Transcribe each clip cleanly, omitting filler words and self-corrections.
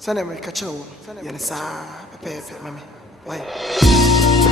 Send them a catch up. Yes, pepe, mammy. Why?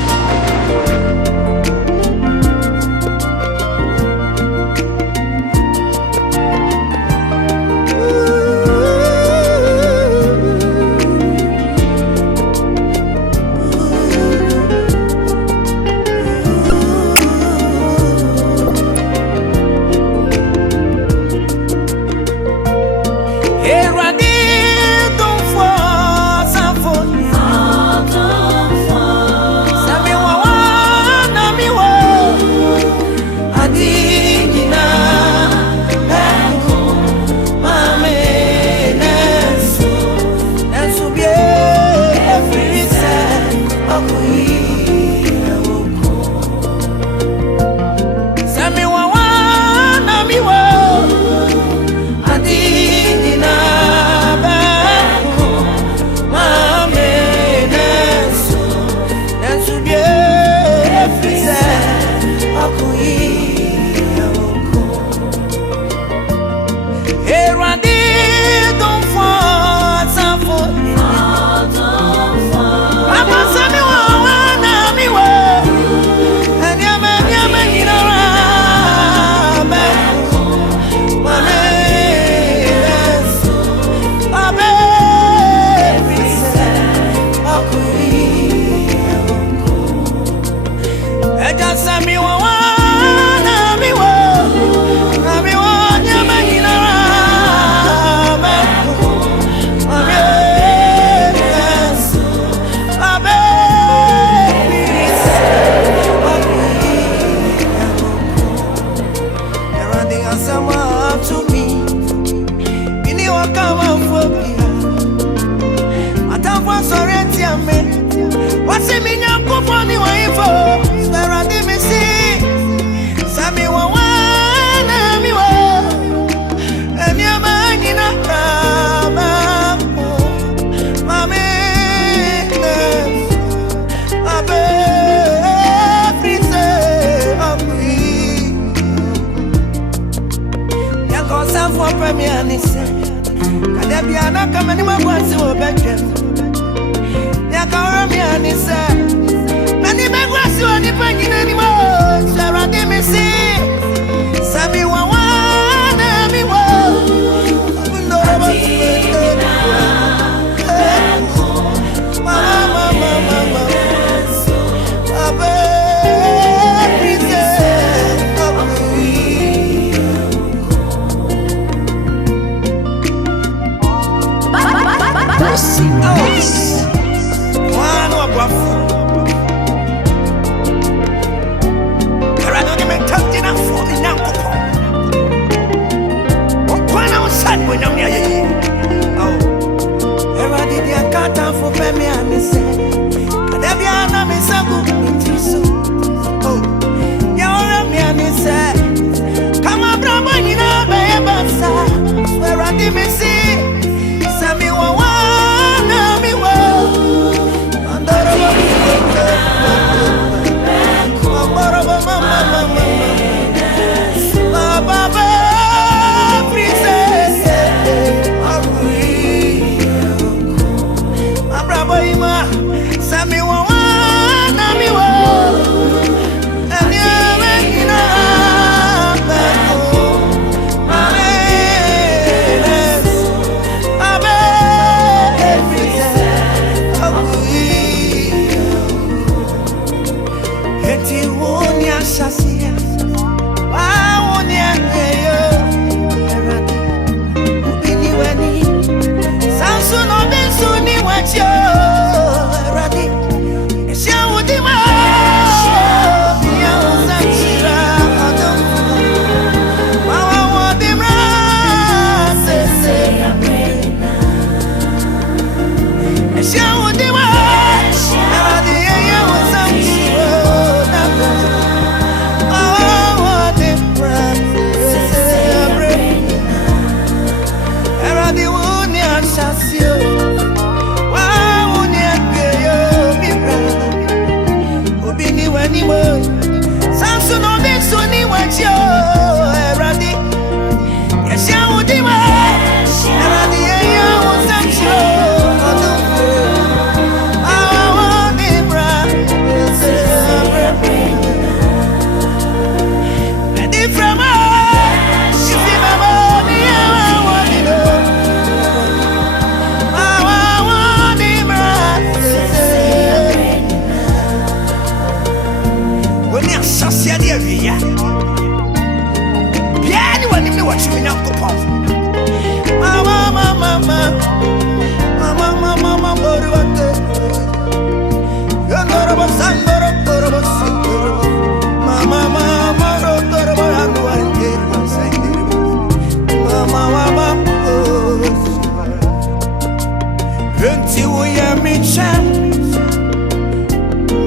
until we are me champ,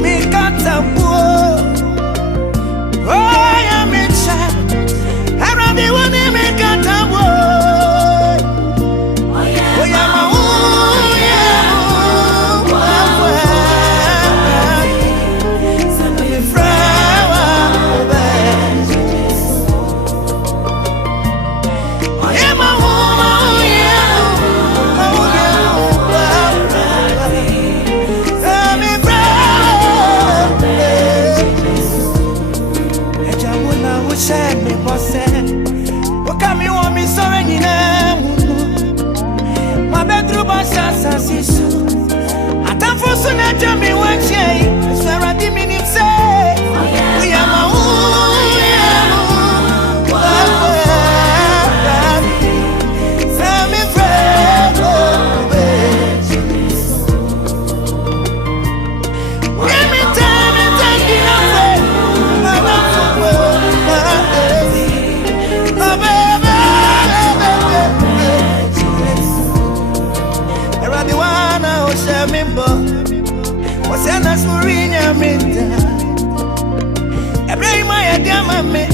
me got a war. Oh, I am me champ, I run the one me got a war. Oh, yeah, my own, yeah, me boss, what can me want me so many now? My bedroom was assassin. I can't force an edge me one day. So I didn't even say, we are my own. Me friend, give me time and take it away. What's your name for in your minta? Every my idea, mammy.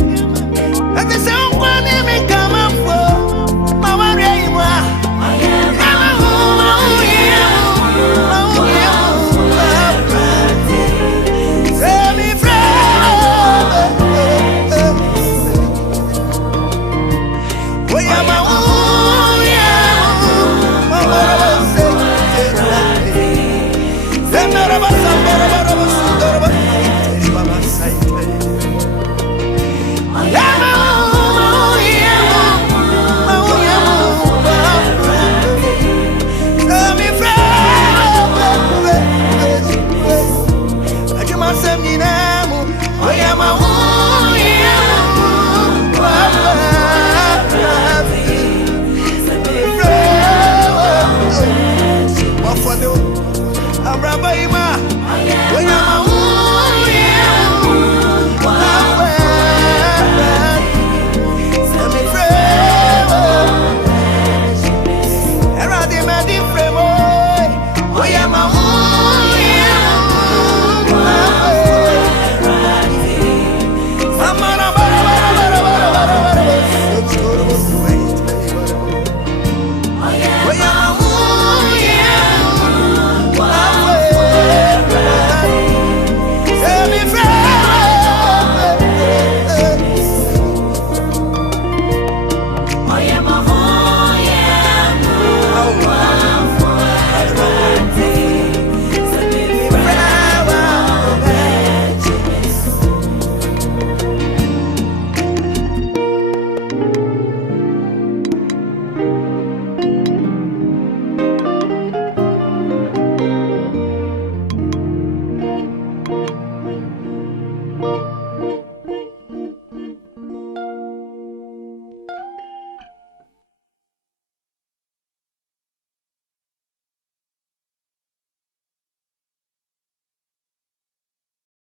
Let the sound one me come up for my worry. Tell me, friend, we are my own. I'm